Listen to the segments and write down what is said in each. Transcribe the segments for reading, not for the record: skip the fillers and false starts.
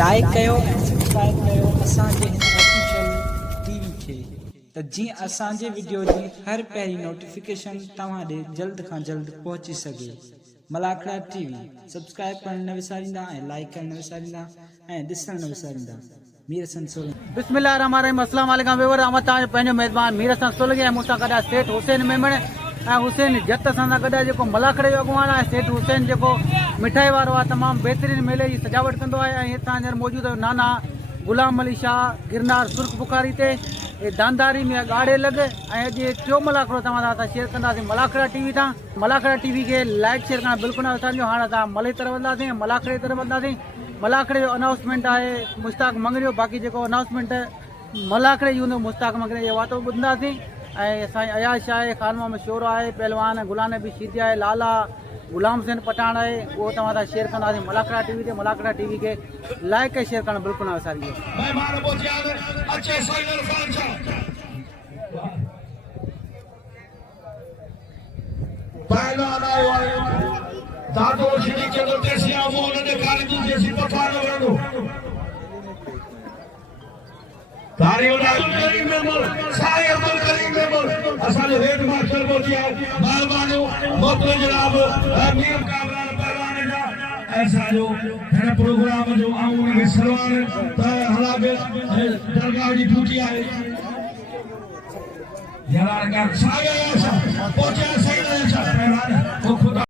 Like कयो ऐं subscribe कयो असांजे हिन ऑफिशियल टीवी खे त जीअं असांजे वीडियो जी हर पहिरीं नोटिफिकेशन तव्हां ॾे जल्द खां जल्द पहुची सघे। मलाखड़ा टीवी सब्सक्राइब करण न विसारींदा ऐं लाइक करण न विसारींदा ऐं ॾिसण न विसारींदा। मीर हसन सोलंकी। बिस्मिल्लाहिर्रहमानिर्रहीम। अस्सलाम वालेकुम व्यूअर। अमा तव्हांजो पंहिंजो मेज़बान मीर हसन सोलंकी ऐं मूंसां गॾु सेठ हुसैन मेमण ऐं हुसैन जत सां गॾु जेको मलाखड़े जो अॻुवान आहे सेठ हुसैन जेको मिठाई वारो आहे, तमामु बहितरीनु मेले जी सजावट कंदो आहे। ऐं हितां हींअर मौजूदु आहे नाना गुलाम अली शाह गिरनार सुर्ख बुखारी ते दानदारी में ॻाढ़े लॻ। ऐं अॼु टियों मलाखड़ो तव्हां सां शेयर कंदासीं मलाखड़ा टीवी तां। मलाखड़ा टीवी खे लाइक शेयर करणु बिल्कुलु न विसारिजो। हाणे असां मले तरफ़ वधंदासीं, मलाखड़े तरफ़ वधंदासीं। मलाखड़े जो अनाउंसमेंट आहे मुश्ताक मंगरियो, बाक़ी जेको अनाउंसमेंट मलाखड़े जी हूंदो मुश्ताक मंगरियो जो वातो ॿुधंदासीं। ऐं असांजी अयाश आहे, खानमा मशहूरु आहे, पहलवान गुलाम नबी शीदी आहे, लाला गुलाम हुसैन पठान आहे, उहो तव्हां सां शेयर कंदासीं मलाखड़ा टीवी ते। मलाखड़ा टीवी खे लाइक ऐं शेयर करणु बिल्कुलु न विसारिजो। दादो श्री चंद्र देसिया वो ने काली जैसी पठान वरनो तारी उड़ा करीम में बोल सारे अब्दुल करीम में बोल असाले हेड मास्टर बोलिया मेहरबानी मोहतरम जनाब मीर कामरान पहलवान जा ऐसा जो है प्रोग्राम जो आऊं के सलवान हलागे दरगाह जी ड्यूटी आहे यार का साया ऐसा पहुंचा सही ऐसा पहलवान वो खुदा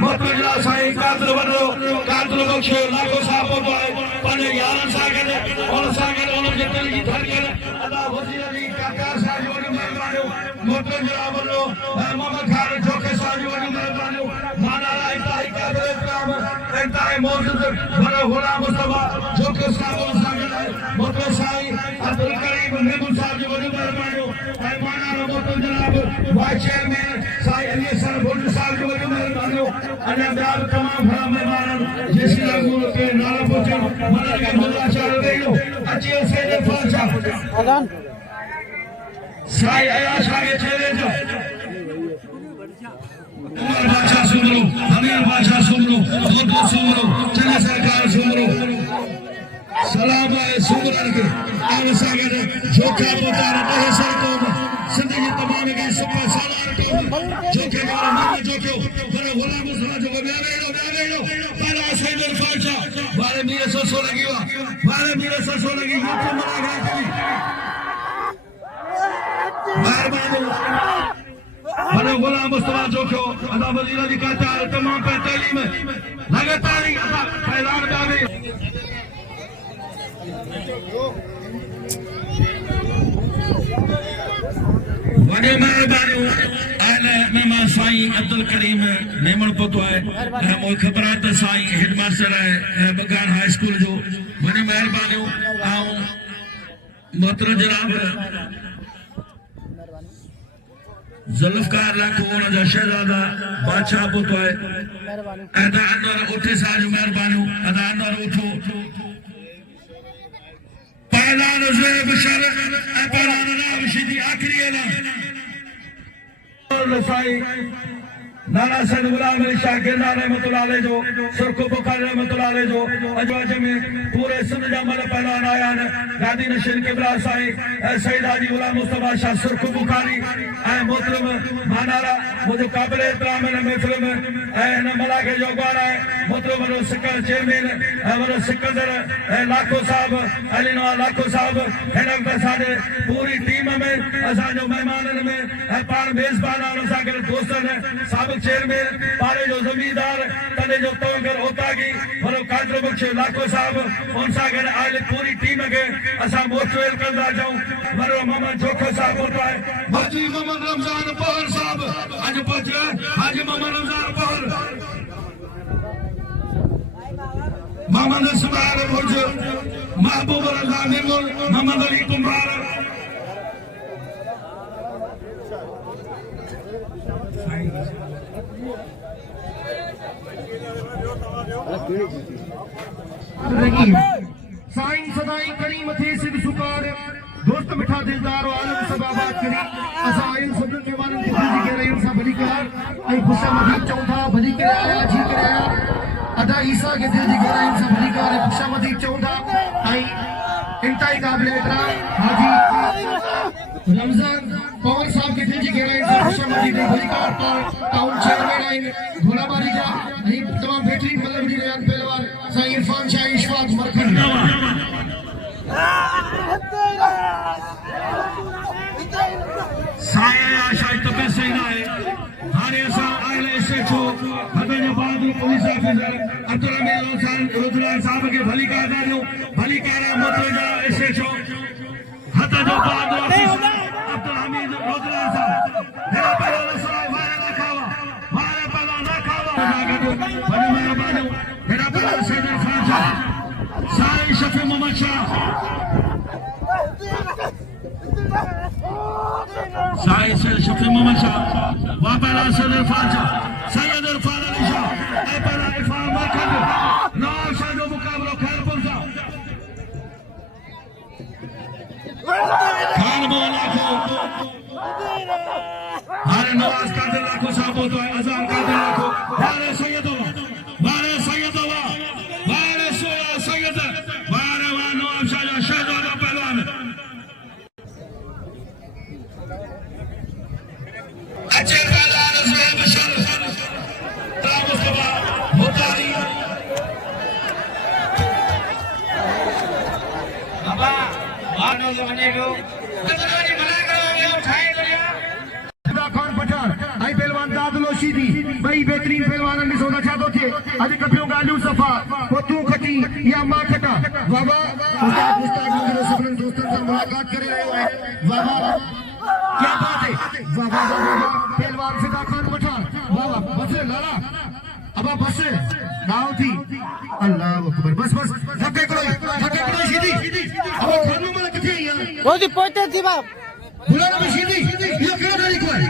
मोहतरम साईं कादर वनो कादर बख्शे लाखो साहब बोले पने यारन सागन और सागन और जतन की धड़कन अदा वजीर अली काका साहब जो मेहरबानो मोहतरम जनाब वनो मोहम्मद खान जोखे साहब जो मेहरबानो माना इंतहाई कादर इकराम इंतहाई मौजूद वनो गुलाम मुस्तफा जोखे साहब सागन मोहतरम साईं अब्दुल करीम मेमून साहब जो मेहरबानो माना मोहतरम जनाब वाइस चेयरमैन साईं अली हसन भुल्ल साहब जो मेहरबानो अनादार तमाम भरा मेहमान जैसी लागू के नारा पहुंचे मदद का मुद्दा चल रही हो अच्छी से दे पहुंचा अजान साई आयाश आगे चले जाओ उमर बादशाह सुन लो, अमीर बादशाह सुन लो, मोदी सुन लो, चले सरकार सुन लो। सलाम है सुमरन के और सागर जोखा बोतार नहीं सरको जिंदगी तमाम के सब सालार को जोखे वाला मन जोखो बड़े गुलाम मुस्तफा जो बेरेड़ो पहला सैयद फाचा वाले मीर ससो लगी वा वाले मीर ससो लगी यूट्यूब मना गया मेहरबानी बड़े गुलाम मुस्तफा जोखो अदा वजीर अली का तमाम पे तालीम लगातार अदा फैलान दावे वडे मेहरबानी आले मेहमान साईं अब्दुल करीम मेमण पतो है मो खबरात साईं हेडमास्टर है बगान हाई स्कूल जो वडे मेहरबानी आऊं मोहतरम जनाब जुल्फकार लाखो जो शहजादा बादशाह पतो है अदा अंदर उठे साज मेहरबानी अदा अंदर उठो पहलान ज़ेब बशर पहलान नाम शिदी आखिरी ऐलान साईं नाना सैयद गुलाम अली शाह गिरनार रहमतुल्लाह अलैह जो सुर्ख बुखारी रहमतुल्लाह अलैह जो अजवाज में पूरे सिंध जा मल पहलवान आया न गादी नशीन किबला साईं सैयद हाजी गुलाम मुस्तफा शाह सुर्ख बुखारी ऐं मोहतरम मानारा मुझे काबिल इकराम न महफिल में ऐं न मलाके जो अॻवान आहे मोहतरम वॾो सिकंदर चेयरमैन वॾो सिकंदर लाखो साहब अली नवाज़ लाखो साहब हिन वक़्तु असांजे पूरी टीम में असांजो महिमाननि में ऐं पाण मेज़बान आहिनि असां गॾु दोस्तनि साबिक़ चेयरमैन पारे जो ज़मींदार तने जो तवंगर ओतागी वॾो कादर बख्शे लाखो साहब उन सां गॾु आयल पूरी टीम खे असां मोटिवेट कंदा अचूं। वॾो मोहम्मद जोखो साहब पहुतो आहे हाजी मोहम्मद रमज़ान पहर साहब अॼु पहुतो हाजी मोहम्मद रमज़ान पहर मोहम्मद सुबार भुज महबूब रज़ा मेमून मोहम्मद अली कुंभार साईं सदाई करीम थे सिद सुकार दोस्त मिठा दिलदार आलम सबाबात करी असा आइन सजन के मानन की खुशी के रही सा भली करार आई खुशा मदीद चौथा भली कराया जी कराया दादा ईसा के दिल जी गहराई से भली कार खुशामदी चौंदा आई इंतहाई काबिल एहतराम हाजी रमजान पवन साहब के दिल जी गहराई से खुशामदी भली कार टाउन चेयरमैन आइन घोड़ाबारी जा नहीं तमाम बेहतरीन बल्लेबाजी रयान पहलवान साईं इरफान शाह इशफाक मरकज साया आशा तो कैसे ही ना है हारे सा आयले से छो हमें जो बाद पुलिस ऑफिसर अब्दुल हमीद रोसान रुद्रलाल साहब के भली का दानो भली कारा मतलजा ऐसे छो हता जो बाद ऑफिसर अब्दुल हमीद रुद्रलाल साहब मेरा पहला रसूल मारे पहला ना खावा बड़ी मेहरबानी मेरा पहला सैयद खान साहब साईं शफी मोहम्मद शाह साईं शफी मोहम्मद शाह वापला सदर फाजा सैयद इरफान अली शाह अपना इरफान मरकज नौ शाह जो मुकाबला खैरपुर सा खान बोला को हरे नवाज कादिर लाखो साहब तो अजान कादिर लाखो बारे सैयद बारे सैयद बारे वा नवाब शाह शहजादा पहलवान अच्छे पहलवान सुहेल बशर ता मुस्तफा होतारी बाबा मानो बनेगो कतरानी भला करो उठाए लिया खान पठान आई पहलवान दादलो शीदी भाई बेहतरीन पहलवान ने सोना चाहतो थे आज कपियो गालू सफा पोतू खटी या मां खटा बाबा उस्ताद मुझे सबने दोस्तों से मुलाकात करे रहे हैं बाबा क्या बात है बाबा पहलवान फिदा खान पठान बाबा बस लाला अब बस गाँव थी अल्लाह अकबर बस बस धक्के करो शीदी अब खानू मला किथे यार बहुत ही पोते थी बाप बुलाना में शीदी ये करो नहीं कोई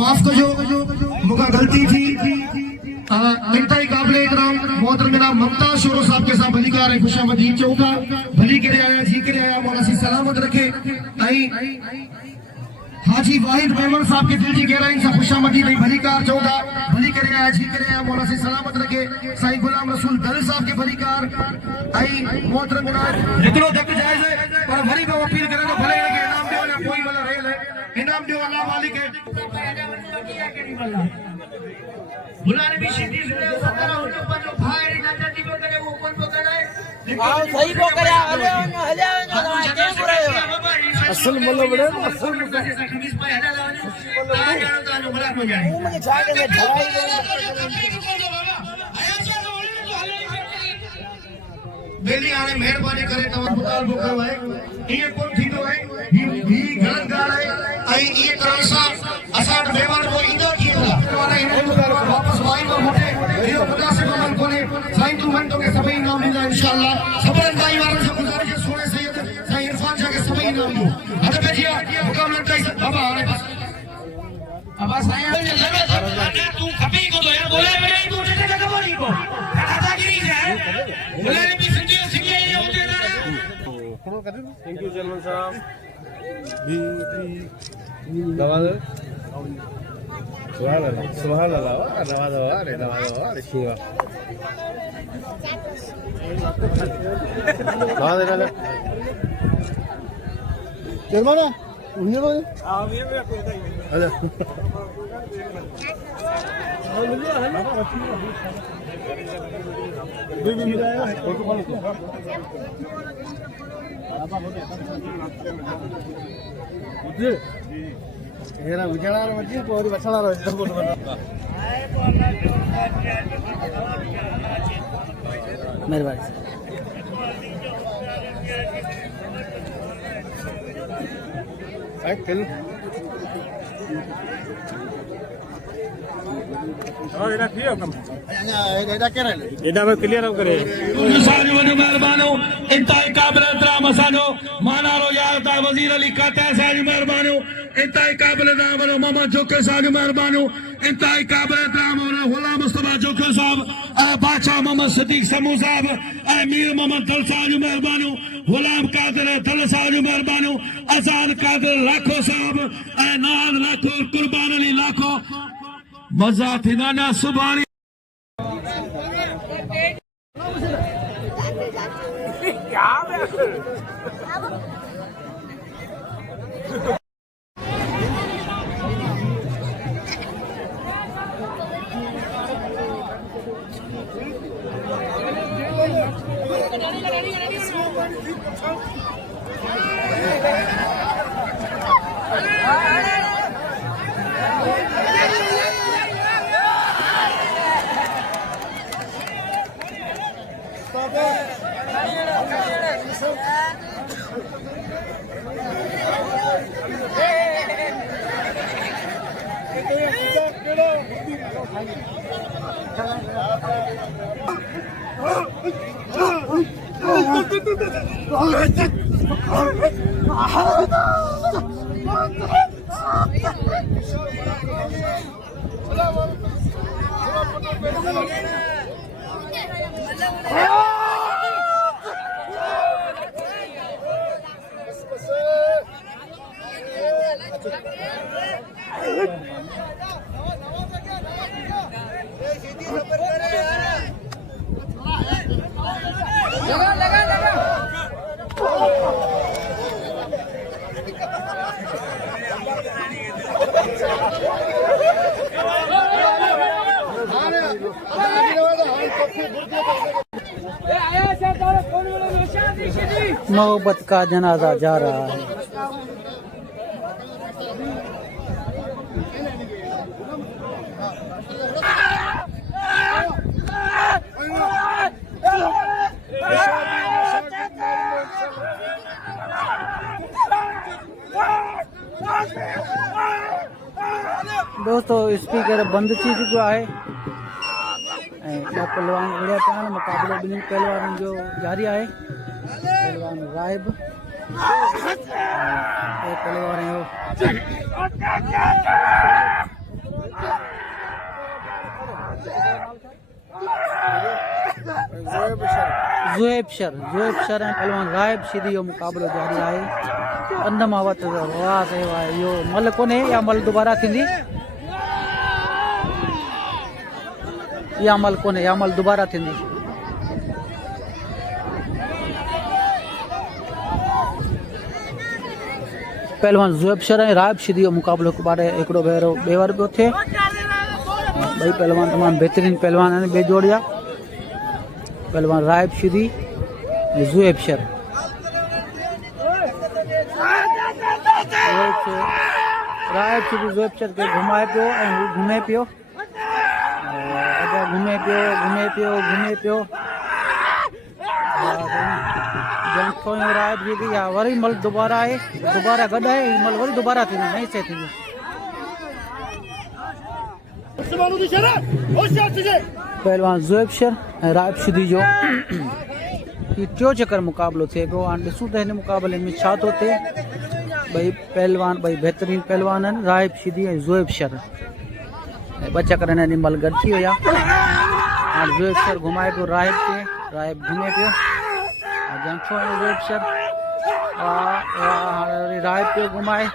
माफ कजो मुका गलती थी इंतहाई काबिल एहतराम मोहतरम मेरा ममता शोरो साहब के साथ भली कार खुशामदी चौका भली करे आया जी करे आया मौला सी सलामत रखे आई हाजी वाहिद मेमन साहब के दिल जी गहराई से खुशामदी नहीं भली कार चौका भली करे आया जी करे आया मौला सी सलामत रखे साईं गुलाम रसूल दल साहब के भली कार आई मोहतरम मुनाद जितनो तक जायज है पर भली को अपील करे तो भले के इनाम दे ना कोई वाला रेल है इनाम दे अल्लाह मालिक है बुलाने भी सीधी सुने सतरा होने पर जो भाई नाचा जी को करे वो कौन को करे आओ सही को करे हले ना के बुरे असल मतलब बड़े असल खमीस पे हला लाने आ जानो तो भला हो जाए मुझे छाके में धराई बेली आने मेहरबानी करे तो अस्पताल बुकर है ये कौन थी तो है ही गलत गाल है आई ये करण सा असाड मेहमान को इंदा किया वाला इन्हें वापस वाइन में मुठे ये मुनासिब अमल कोने साईं तू मन तो के सभी नाम मिला इंशाल्लाह सबन भाई वालों से गुजारिश है सोने सैयद साईं इरफान शाह के सभी नाम दो अदब भैया मुकाबला तय बाबा आने बस अब साईं तू खपी को तो यार बोले मेरे तू उठे जगह बोली को दादागिरी है बोले भी सिंगियो सिंगियो ये होते ना थैंक यू चेयरमैन साहब दवा दे सुभान अल्लाह दवा अरे शिवा दवा दे ले चेयरमैन उन्हें बोल हां ये भी आपको बताइए अरे era bicara macam tu hari pasal lah itu pun मेहरबानी Michael. Oh, ini clear kan? Ini clear. Ini apa clear apa kere? सारे वने मेहरबानो इंतहाई काबिल एहतराम असानो मानारो यार ता वजीर अली काता सारे मेहरबानो इंतहाई काबिल एहतराम मोहम्मद जोके सारे मेहरबानो इंतहाई काबिल एहतराम और गुलाम मुस्तफा जोके लाखो साहब बादशाह मोहम्मद सदीक समू साहब मीर मोहम्मद दल साहब मेहरबानू गुलाम कादिर दल साहब मेहरबानू अजान कादिर लाखो साहब नाज लाखो कुर्बान अली लाखो मजा थी ना सुभाणी नौबत का जनाजा जा रहा है। दोस्तों स्पीकर बंद थी चुको है। पहलवान बढ़िया पान मुकाबलो ॿिन्हिनि पहलवाननि जो जारी है। पहलवान राइब पहलवान ज़ुएब शर ऐं पहलवान राइब सीधी जो मुकाबलो जारी है। अंदमा वटि वाह इहो मल कोन्हे या मल दोबारा थींदी या मल कोन्हे या मल दोबारा थींदी। पहलवान ज़ुएब शर ऐं राइब सीधी जो मुकाबलो हिकिड़ो भेरो ॿिए वार पियो थिए। ॿई पहलवान तमामु बहितरीन पहलवान आहिनि। ॿिए जोड़िया पहलवान राइब सीधी ऐं ज़ुएब शर। राइब सीधी ज़ुएब शर खे घुमाए पियो ऐं हू घुमे पियो घुमे पियो राइब सीधी या वरी मल दोबारा आहे दोबारा गॾु आहे मल वरी दोबारा थींदी नई शइ थींदी। पहलवान ज़ुएब शर ऐं राइब सीधी जो टियों चक्कर मुकाबलो थिए पियो। हाणे ॾिसूं त हिन मुक़ाबले में छा थो थिए। ॿई पहलवान ॿई बहितरीन पहलवान आहिनि राइब सीधी ऐं ज़ुएब शर। ॿ चक्कर हिन मल गॾु थी विया। हाणे ज़ुएब शर घुमाए पियो राइब खे राइब घुमे पियो जंखो ऐं ज़ुएब शर हाणे वरी राइब पियो घुमाए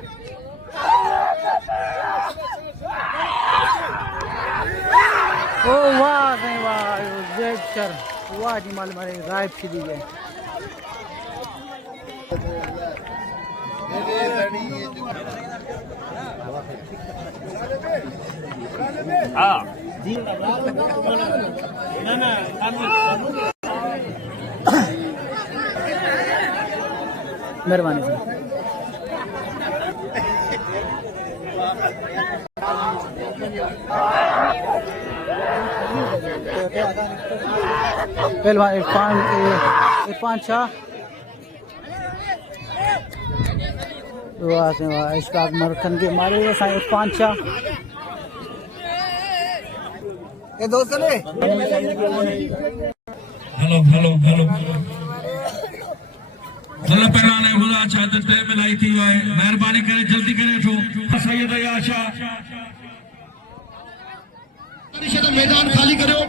ओ वाह साईं वाह ज़ुएब शर वाह जी माल मारे राइब सीधी है। मेहरबानी पहलवान इरफान शाह वाह से वाह इश्काक मरखन के मारे साईं इरफान शाह ये दोस्त ने हेलो भला पहलाने गुला चादर ते मिलाई थी है। मेहरबानी करे जल्दी करे ठो सैयद आशा मैदान खाली करो।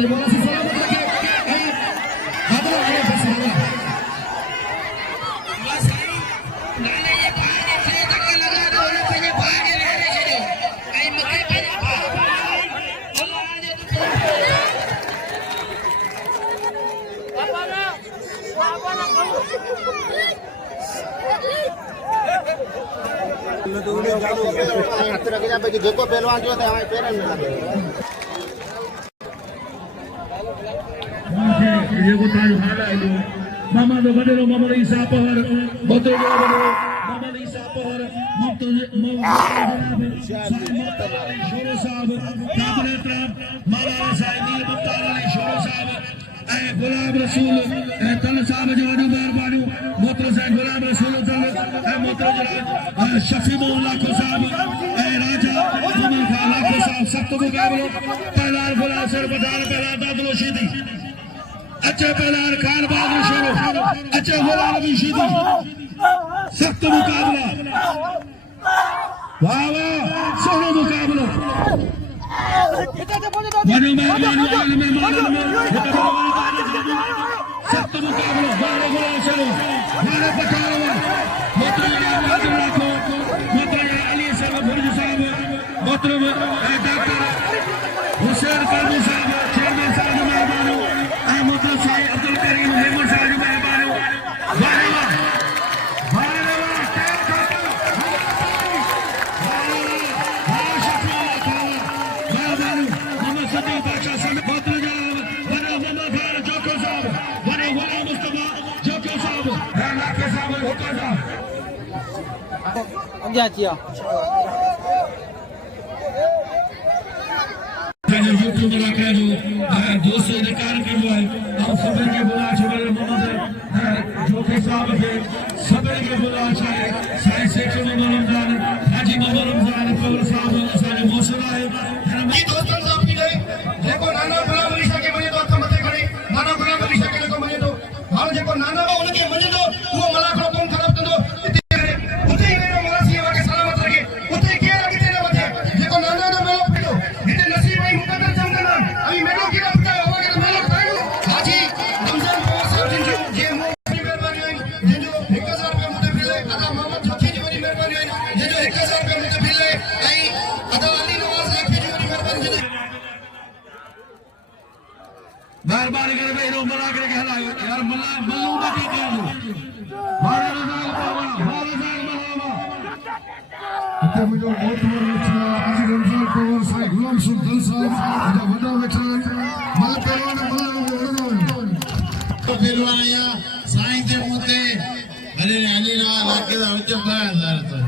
ते बोला से सलामत रखे हादरो आने बस वाला बस आई नाले ये भागे थे धक्का लगा दो उन्हें पहले भागे ले रे छे आई मके पहले भाग बोला आज जेको पहलवान जो है हमारे पेरन में लगे ये को ताज हाला है मामा दो बड़े मामा ईसा पर बोते जो मामा ईसा पर मुफ्त शोरो साहब काबिल एहतराम मौलाना साईदी मुख्तार अली शोरो साहब ए गुलाम रसूल तल साहब जो वॾो महिरबानी मोहतरम साईं गुलाम रसूल तल ए मोहतरम शफी मौला को साहब ए राजा उमर खान को साहब सख्त मुकाबलो पहलवान गुलाम सर बदार पहलवान दादलो शीदी अच्छे पहलवान खान बहादुर शोरो अच्छे गुलाम नबी शीदी सख्त मुकाबला वाह वाह सोनो मुकाबलो वॾो महिरबानी आलम मौलाना सख्त मुकाबलो वारे गुलाम शोरो वारे पठारो मोहतरम नाज़िर रखो मोहतरम अली साहब बुर्ज साहब मोहतरम डॉक्टर हुसैन काजी साहब चेयरमैन साहब मेहरबानी मोहतरम साईं अब्दुल करीम हेमन साहब मेहरबानी वारे वाह वारे वाह मोहम्मद सदी बादशाह साहब मोहतरम वॾो मोहम्मद खान जोको साहब वॾो गुलाम मुस्तफा जोको साहब लाखे साहब हुक्का साहब अॻियां अची यूट्यूब इलाके जो दोस्त इनकार कयो आहे ऐं सभिनी खे बुला छॾियल मोहम्मद जोखे साहब खे सभिनी खे बुला छॾे साईं सेठ मोहम्मद रमज़ान हाजी मोहम्मद रमज़ान पवल साहब असांजो मौसूल आहे ये दोस्तन साहब की गए देखो नाना गुलाम अली शाह के मने तो हथ मथे खड़े नाना गुलाम अली शाह के को मने तो हां जेको नाना हो उनके मने तो वो मलाखड़ो कौन खराब कंदो उते ही मेरो मलासी वाके सलामत रखे उते के अॻिते न वधे जेको नाना जो मेलो पियो हिते नसीब ऐं मुक़द्दर चमकंदा अई मेलो की न पियो हो के मेलो ठाहियो हाजी रमज़ान पवार साहब जिन जो जे मोहरी मेहरबानी आहिनि जिन जो 1000 रुपया मुते मिले अदा मोहम्मद हकी जी वरी मेहरबानी आहिनि जिन जो 1000 रुपया मुते मिले ऐं अदा अली नवाज़ लाखे जी वरी मेहरबानी मेहरबानी करे भाई रो मना करे हलायो यार मल्ला मल्लू का की कर दो मारे रजाल बाबा मारे रजाल बाबा इते मुझो बहुत बड़ो छा आज रमज़ान पवार साईं गुलाम सुल्तान साहब एडा वॾा वेठा मल पहलवान पहलवान आया साईं ते मुते अरे अली नवाज़ लाके दा विच पाया तो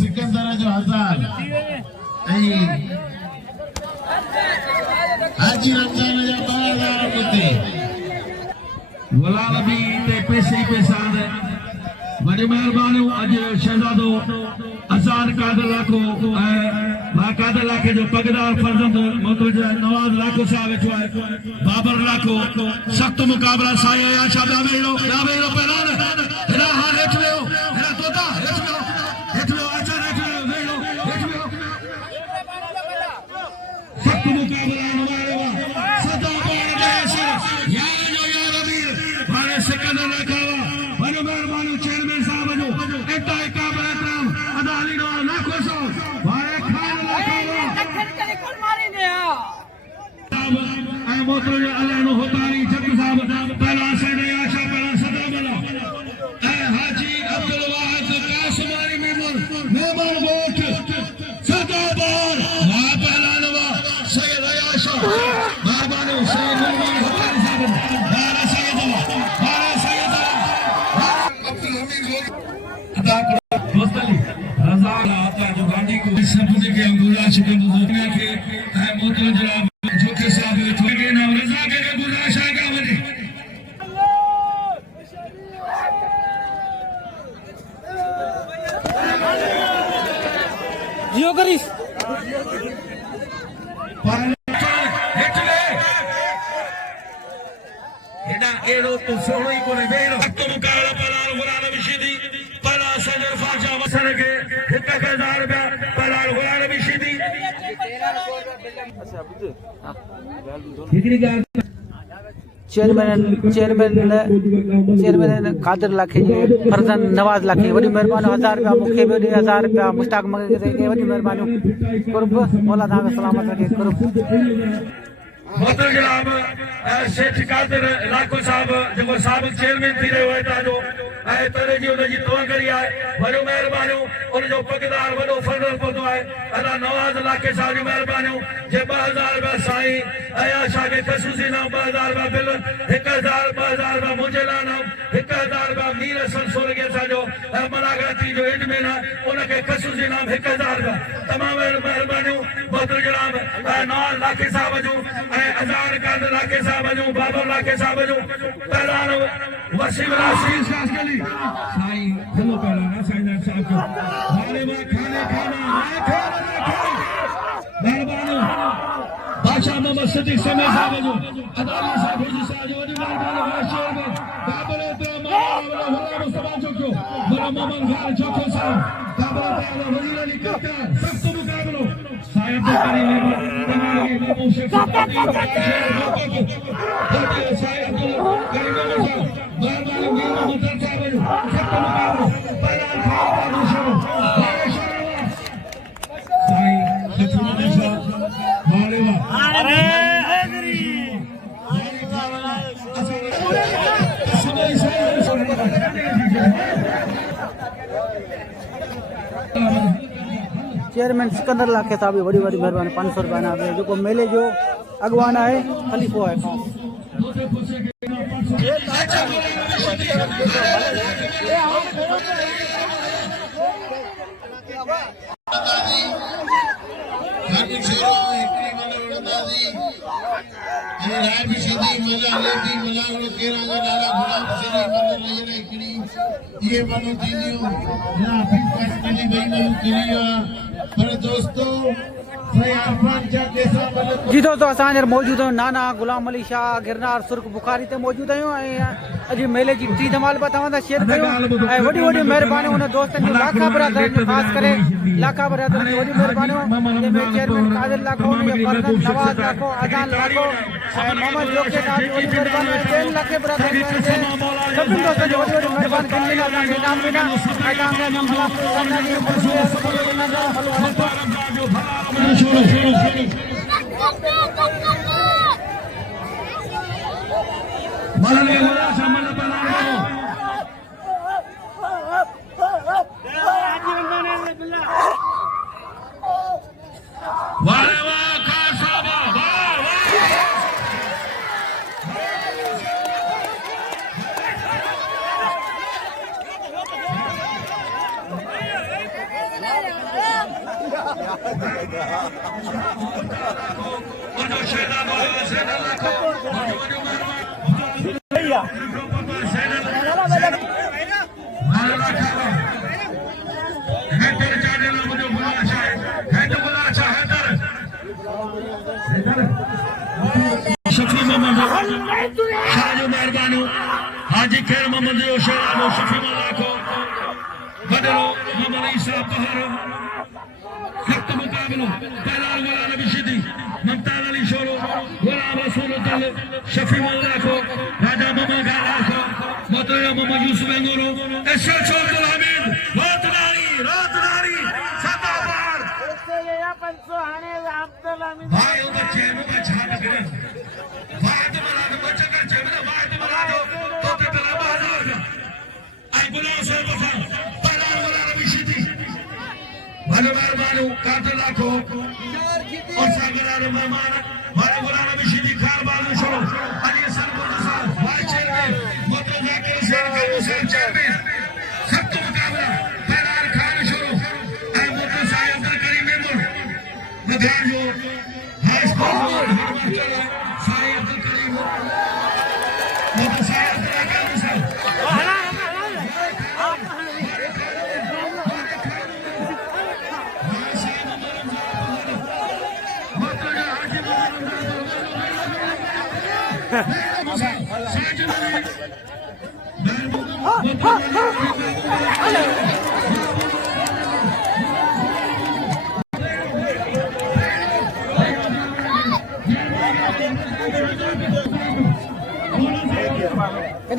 सिकंदर जो हजार ऐं हाजी रमज़ान जा 12,000 मुते गुलाम नबी ते पैसे ही पैसा है वॾी महिरबानी अज शहजादो अज़ान कादर लाखो मां कादर लाखे जो पगदार फर्जंद मोहतरम नवाज लाखो साहब वेठो आहे बाबर लाखो सख्त मुकाबला साईं या शाबा वेलो पहलवान हेड़ा हां हेठ वेयो हेड़ा तोता हेठ वेयो अच्छा हेठ वेयो सख्त मुकाबला नवाज सदा बार देश यार जो यार अमीर मारे सिकंदर रखावा वॾो महिरबानी चेयरमैन साहब जो एटा काबिल एहतराम अदा अली नवाज़ लाखो साहब वारे खान रखावा साहब ऐं मोहतरम अलानो होतारी जट साहब पहला साईं आशा पहला सदा बला ऐं हाजी अब्दुल वाहिद कासमानी मेमन वोट सदा बार वाह पहला नवा सैयद आशा मेहरबानी सैयद मेहरबानी होतारी साहब वारे सैयद अब्दुल हमीद दोस्तली रजा आता जो गाड़ी को सभी के अंगूला शिकन दुनिया के है मोहतरम जनाब जोखे साहब के नाम रजा के गुजारिश है का वने जियो करीस हेडा एड़ो तो सोनो ही कोने बेरो तो मुकाबला पलाल गुलाम बिशीदी पला सदर फाजा वसर के 1000 रुपया पलाल गुलाम बिशीदी चेयरमैन कादिर लाखे जे फरजन नवाज लाखे वॾी महिरबानी 1000 रुपया मूंखे बि 1000 रुपया मुश्ताक मगे के वॾी महिरबानी कुर्ब मौला तव्हांखे सलामत रखे कुर्ब मोहतरम जनाब सेठ कादिर इलाको साहब जो साबिक चेयरमैन थी रहियो आहे तव्हांजो ऐं तॾहिं जी हुनजी दुआ करी आहे वॾो महिरबानियूं उनजो पगदार वॾो फर्ज़ पवंदो आहे अला नवाज़ इलाके साहब जूं महिरबानियूं जे 2000 रुपया साईं अयाशा खे ख़सूसी नाम 2000 रुपया बिल 1000 2000 रुपया मुंहिंजे लाइ नाम 1000 रुपया मीर हसन सोलगी असांजो मलागती जो एडमिन आहे उनखे ख़सूसी नाम 1000 रुपया तमामु महिरबानियूं मोहतरम जनाब नवाज़ लाखे साहब जूं ऐं अज़ार कादिर लाखे साहब जूं बाबर लाखे साहब जूं पहलवान वसीम राशीद सासगली साईं दिलो पहलवान साईं साहब को वाले मां खाने खाना महिरबानी बादशाह मोहम्मद सिद्दीक समय साहब जो अदाली साहब जी साहब जो वॾी महिरबानी शेर में काबिल ते मामला मुस्तफा चौको बड़ा मोहम्मद खान चौको साहब काबिल ते वजीर अली कप्तान सख्त मुकाबलो साहिब के करीब तमाम मामू शेख साहब महिरबानी मीर मोहम्मद साहब जो सख्त मुकाबलो पहला खान का दूसरा साईं लक्ष्मण साहब मारेवा अरे चेयरमैन सिकंदर लाखे साहब वॾी वॾी महिरबानी 500 रुपया ना जो मेले जो अॻवान आहे खलीफ़ो आहे जी दोस्तों असां मौजूद आहियूं नाना गुलाम अली शाह गिरनार सुर्ख बुखारी ते मौजूद आहियूं ऐं अॼु मेले जी टी धमाल बि तव्हां सां शेयर कयूं ऐं वॾी वॾी महिरबानियूं हुन दोस्तनि जूं लाखा बिरादरनि जूं ख़ासि करे लाखा बिरादरनि जूं वॾी महिरबानियूं जंहिंमें चेयरमैन कादिर लाखो हुनजो फर्ज़न नवाज़ लाखो अजान लाखो ऐं मोहम्मद जोके साहब जी वॾी महिरबानी 10 लाख बिरादरनि जूं सभिनी दोस्तनि जूं वॾी वॾी महिरबानी कंदी असांखे इनाम ॾिना ऐं तव्हांखे मलने वाला सामान बनाना वाह वाह का साबा वाह शफी मोहम्मद शाह जो मेहरबानी हाजी खैर मोहम्मद जो शेरानो शफी लाखो बदलो मोहम्मद ईसा पहाड़ सख्त मुकाबलो पहलवान वाला नबी सिद्दीक मुमताज अली शोरो गुलाम रसूल तल शफी लाखो राजा मोहम्मद लाखो मोहतरम मोहम्मद यूसुफ अंगोरो एशा चौधरी हमीद रोतनारी सताबार भाई उधर चेन में छान करे वाद मला तो बच्चा का चेन में वाद मला तो तेरा बाजार आई बुलाओ सर बसा पहलवान वाला नबी सिद्दीक भले मेहरबानी कादिर लाखो और सागरा मेहमान भाई वाला नबी सिद्दीक खान बालू छोड़ो अली हसन साहब भाई चेयरमैन मोहतरम जाकिर हुसैन का हुसैन चेयरमैन सख्त मुकाबला पहलवान खान छोड़ो ऐ मोहतरम साईं अब्दुल करीम मेमन मदार जो हाई स्कूल में हेडमास्टर साईं अब्दुल करीम मोहतरम साईं अब्दुल करीम साहब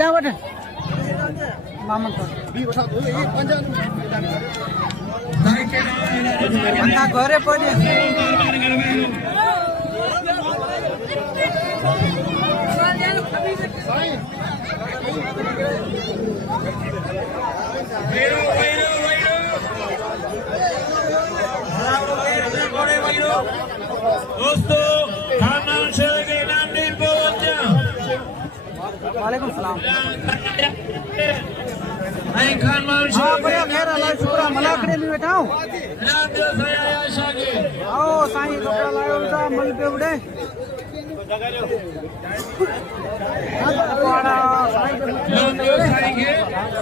हेॾा वटि मामन तो असां घरे पहुचे दोस्तों खाना शेर के नाम नहीं पहुंचा वालेकुम सलाम नहीं खान मान हाँ बढ़िया खैर अल्लाह शुक्र मलाखड़े में बैठा हूँ नाम जो सया शागे आओ साईं कपड़ा लायो था मल पे उड़े नाम जो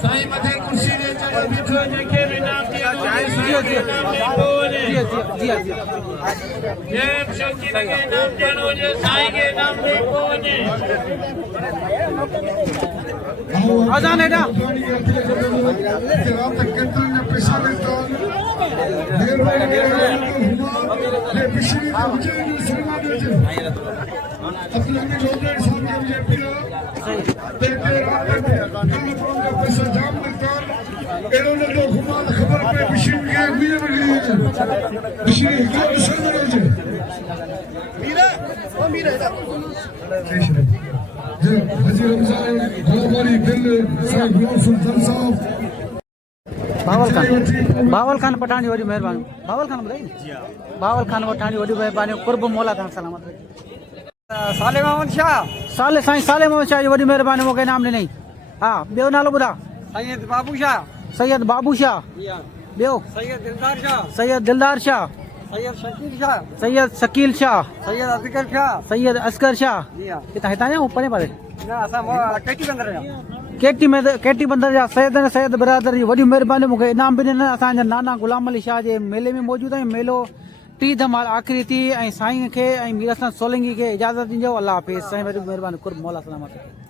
साईं मथे कुर्सी दे चढ़ो बिठो जेके भी नाम दिया ये शौकी लगे नाम देनो जो साईं के नाम दे पोने आजान हेॾा बावल खान पठान जी वॾी महिरबानी बावल खान ॿुधाई बावल खान पठान जी वॾी महिरबानी कुर्ब मौला खान सलामत साले मोहम्मद शाह साले साईं साले मोहम्मद शाह जी वॾी महिरबानी मूंखे इनाम ॾिनई हा ॿियो नालो ॿुधा सैयद बाबू शाह सैयद बाबू शाह ॿियो सैयद दिलदार शाह सैयद दिलदार शाह सैयद शकील शाह सैयद शकील शाह सैयद असगर शाह सैयद असगर शाह हितां हितां जा परे परे केटी बंदर जा सैयद बिरादर जी वॾी महिरबानी मूंखे इनाम बि ॾिननि असांजा नाना गुलाम अली शाह जे मेले में मौजूदु आहियूं मेलो टी धमाल आख़िरी थी ऐं साईं खे ऐं मीर हसन सोलंकी खे इजाज़त ॾिजो अल्लाह हाफ़िज़ साईं वॾी महिरबानी कुर्ब मौला सलामत